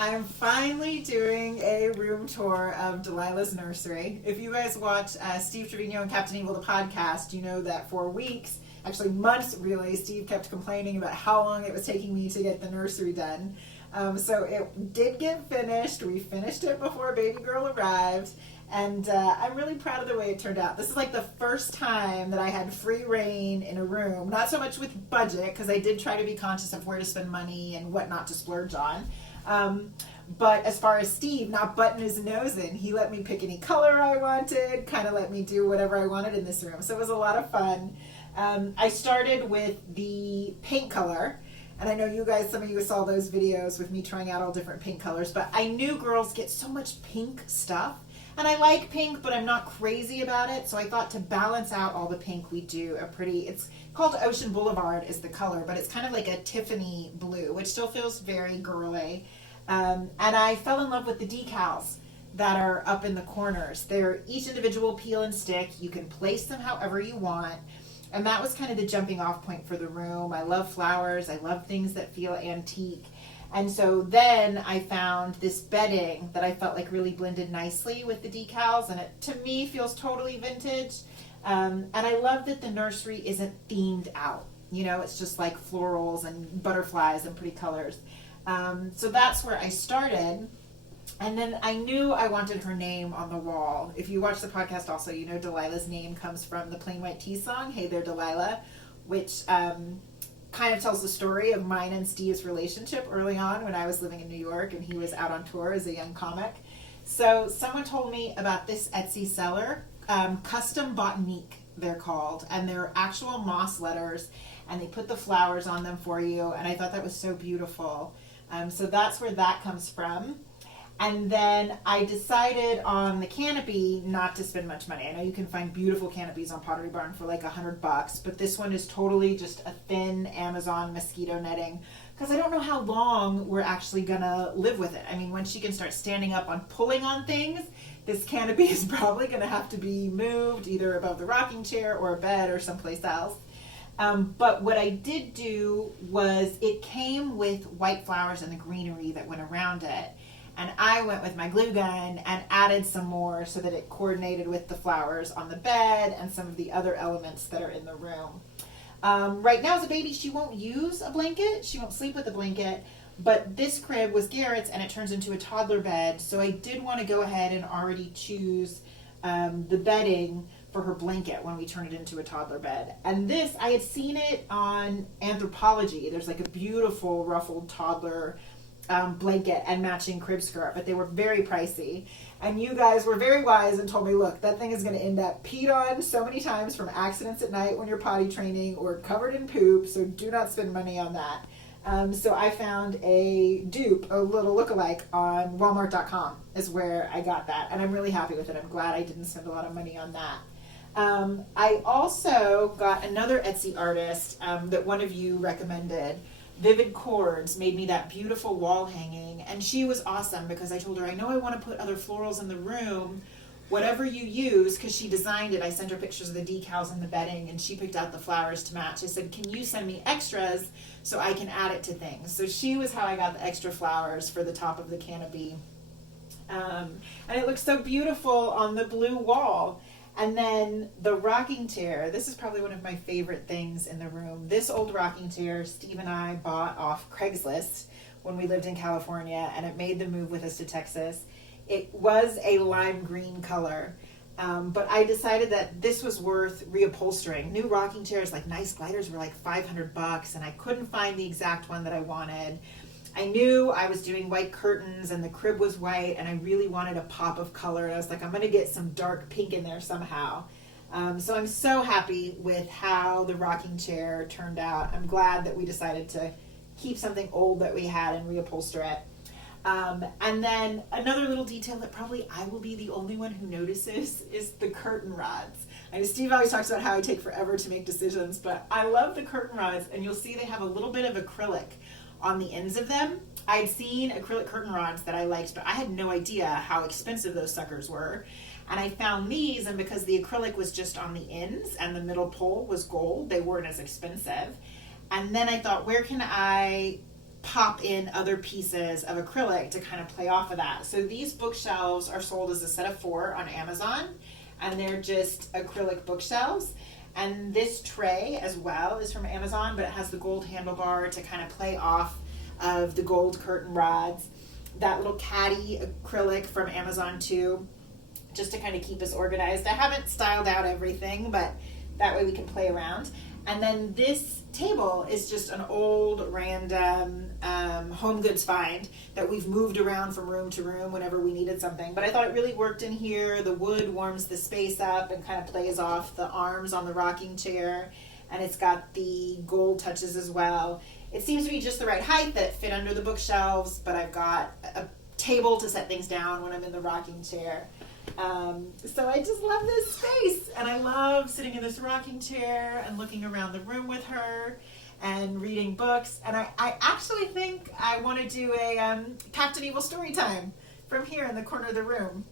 I'm finally doing a room tour of Delilah's nursery. If you guys watch Steve Trevino and Captain Evil, the podcast, you know that for weeks, actually months really, Steve kept complaining about how long it was taking me to get the nursery done. So it did get finished. We finished it before baby girl arrived. And I'm really proud of the way it turned out. This is like the first time that I had free reign in a room. Not so much with budget, because I did try to be conscious of where to spend money and what not to splurge on. But as far as Steve not butting his nose in, he let me pick any color I wanted, kind of let me do whatever I wanted in this room. So it was a lot of fun. I started with the paint color. And I know you guys, some of you saw those videos with me trying out all different paint colors. But I knew girls get so much pink stuff. And I like pink, but I'm not crazy about it. So I thought to balance out all the pink, we do a pretty, it's called Ocean Boulevard is the color, but it's kind of like a Tiffany blue, which still feels very girly. And I fell in love with the decals that are up in the corners. They're each individual peel and stick. You can place them however you want. And that was kind of the jumping off point for the room. I love flowers. I love things that feel antique. And so then I found this bedding that I felt like really blended nicely with the decals, and it to me feels totally vintage. And I love that the nursery isn't themed out. You know, it's just like florals and butterflies and pretty colors. So that's where I started. And then I knew I wanted her name on the wall. If you watch the podcast also, you know Delilah's name comes from the Plain White Tee song, Hey There Delilah, which kind of tells the story of mine and Steve's relationship early on when I was living in New York and he was out on tour as a young comic. So someone told me about this Etsy seller, Custom Botanique they're called, and they're actual moss letters, and they put the flowers on them for you, and I thought that was so beautiful. So that's where that comes from. And then I decided on the canopy not to spend much money. I know you can find beautiful canopies on Pottery Barn for like $100, but this one is totally just a thin Amazon mosquito netting, because I don't know how long we're actually gonna live with it. I mean, when she can start standing up on pulling on things, this canopy is probably gonna have to be moved either above the rocking chair or a bed or someplace else. But what I did do was it came with white flowers and the greenery that went around it. And I went with my glue gun and added some more so that it coordinated with the flowers on the bed and some of the other elements that are in the room. Right now as a baby, she won't use a blanket. She won't sleep with a blanket. But this crib was Garrett's and it turns into a toddler bed. So I did want to go ahead and already choose the bedding for her blanket when we turn it into a toddler bed. And this, I had seen it on Anthropology. There's like a beautiful ruffled toddler blanket and matching crib skirt, but they were very pricey. And you guys were very wise and told me, look, that thing is going to end up peed on so many times from accidents at night when you're potty training or covered in poop, so do not spend money on that. So I found a dupe, a little lookalike on Walmart.com is where I got that, and I'm really happy with it. I'm glad I didn't spend a lot of money on that. I also got another Etsy artist that one of you recommended. Vivid Chords made me that beautiful wall hanging, and she was awesome because I told her, I know I want to put other florals in the room, whatever you use, because she designed it. I sent her pictures of the decals and the bedding, and she picked out the flowers to match. I said, can you send me extras so I can add it to things? So she was how I got the extra flowers for the top of the canopy. And it looks so beautiful on the blue wall. And then the rocking chair, this is probably one of my favorite things in the room. This old rocking chair, Steve and I bought off Craigslist when we lived in California, and it made the move with us to Texas. It was a lime green color, but I decided that this was worth reupholstering. New rocking chairs, like nice gliders, were like $500, and I couldn't find the exact one that I wanted. I knew I was doing white curtains and the crib was white, and I really wanted a pop of color. And I was like, I'm going to get some dark pink in there somehow. So I'm so happy with how the rocking chair turned out. I'm glad that we decided to keep something old that we had and reupholster it. And then another little detail that probably I will be the only one who notices is the curtain rods. I know Steve always talks about how I take forever to make decisions, but I love the curtain rods, and you'll see they have a little bit of acrylic on the ends of them. I'd seen acrylic curtain rods that I liked, but I had no idea how expensive those suckers were. And I found these, and because the acrylic was just on the ends and the middle pole was gold, they weren't as expensive. And then I thought, where can I pop in other pieces of acrylic to kind of play off of that. So these bookshelves are sold as a set of 4 on Amazon, and they're just acrylic bookshelves. And this tray as well is from Amazon, but it has the gold handlebar to kind of play off of the gold curtain rods. That little caddy acrylic from Amazon too, just to kind of keep us organized. I haven't styled out everything, but that way we can play around. And then this table is just an old random home goods find that we've moved around from room to room whenever we needed something. But I thought it really worked in here. The wood warms the space up and kind of plays off the arms on the rocking chair. And it's got the gold touches as well. It seems to be just the right height that fit under the bookshelves, but I've got a table to set things down when I'm in the rocking chair. So I just love this space, and I love sitting in this rocking chair and looking around the room with her and reading books. And I actually think I want to do a Captain Evil story time from here in the corner of the room.